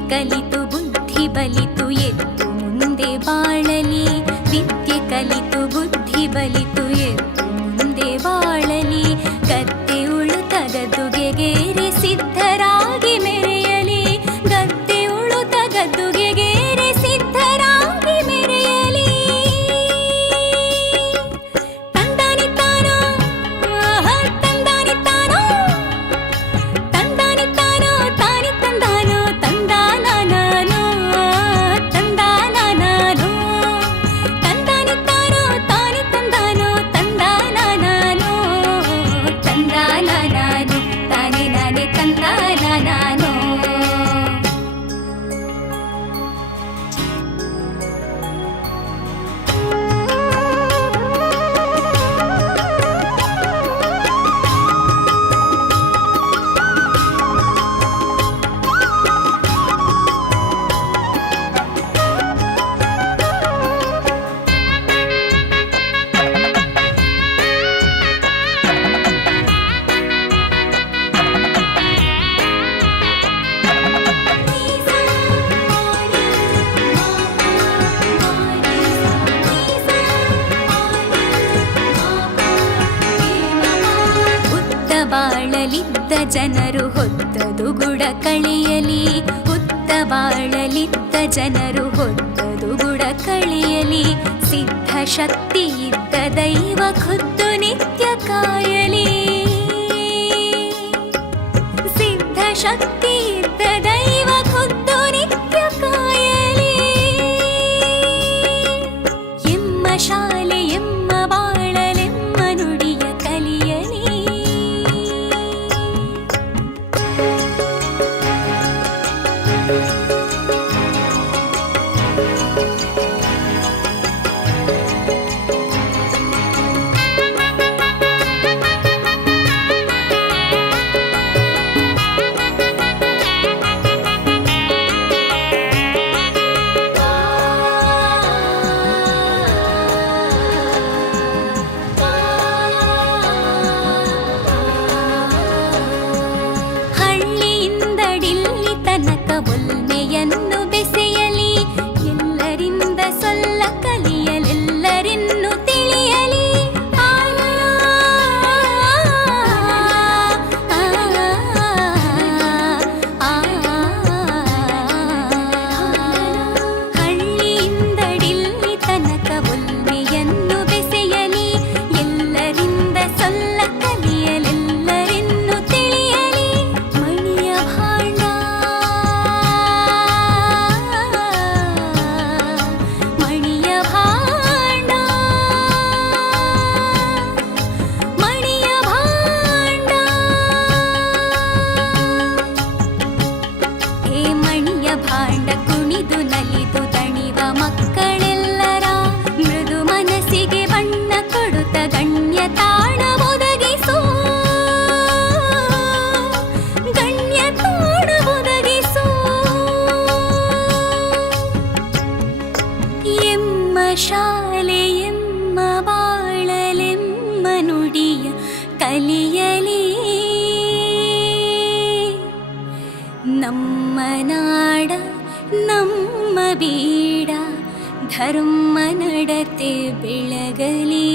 ಕಲಿತು, ಬುದ್ಧಿ ಬಲಿತು, ಎದ್ದು ಮುಂದೆ ಬಾಳಲಿ. ವಿದ್ಯೆ ಕಲಿತು, ಬುದ್ಧಿ ಬಲಿತು, ಎದ್ದು ಮುಂದೆ ಬಾಳಲಿ. ಕತ್ತೆ ಉಳುತದ ದುಗೆಗೇರಿ ಬಾಳಲಿದ್ದ ಜನರು ಹೊತ್ತದು ಗುಡ ಕಳೆಯಲಿ ಉತ್ತ ಬಾಳಲಿದ್ದ ಜನರು ಹೊತ್ತದು ಗುಡ ಕಳೆಯಲಿ. ಸಿದ್ಧ ಶಕ್ತಿ ಇದ್ದ ದೈವ ಖುದ್ದು ನಿತ್ಯ ಕಾಯಲಿ. ಸಿದ್ಧ ಶಕ್ತಿ ಕಲಿಯಲಿ ನಮ್ಮ ನಾಡ ನಮ್ಮ ಬೀಡ ಧರ್ಮ ನಡತೆ ಬೆಳಗಲಿ